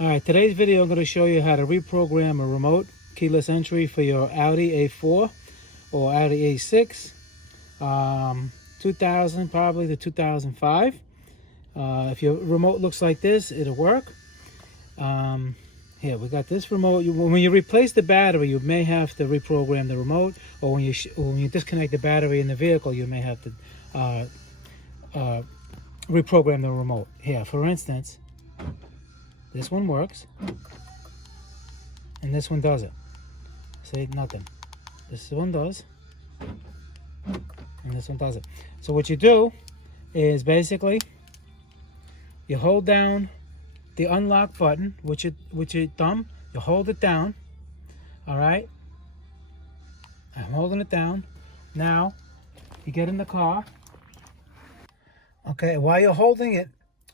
Alright, today's video I'm going to show you how to reprogram a remote keyless entry for your Audi A4 or Audi A6, 2000 probably to 2005. If your remote looks like this, it'll work. Here, we got this remote. When you replace the battery, you may have to reprogram the remote, or when you disconnect the battery in the vehicle, you may have to reprogram the remote. Here, for instance, this one works, and this one doesn't. See, nothing. This one does, and this one doesn't. So what you do is basically you hold down the unlock button with your thumb. You hold it down. All right. I'm holding it down. Now you get in the car. Okay. While you're holding it,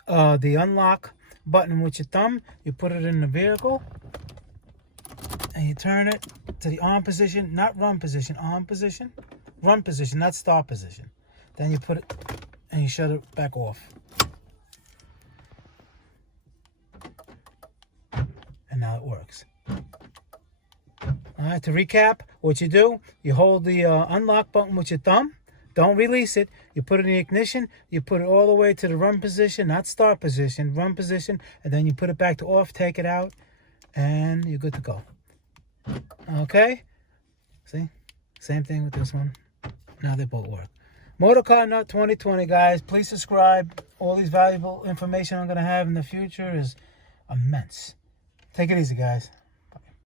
the unlock button with your thumb, you put it in the vehicle and you turn it to the on position, not run position, on position, run position, not start position. Then you put it and you shut it back off. And now it works. All right, to recap, what you do, you hold the unlock button with your thumb. Don't release it. You put it in the ignition. You put it all the way to the run position, not start position, run position. And then you put it back to off, take it out, and you're good to go. Okay? See? Same thing with this one. Now they both work. Motorcarnut 2020, guys. Please subscribe. All these valuable information I'm going to have in the future is immense. Take it easy, guys.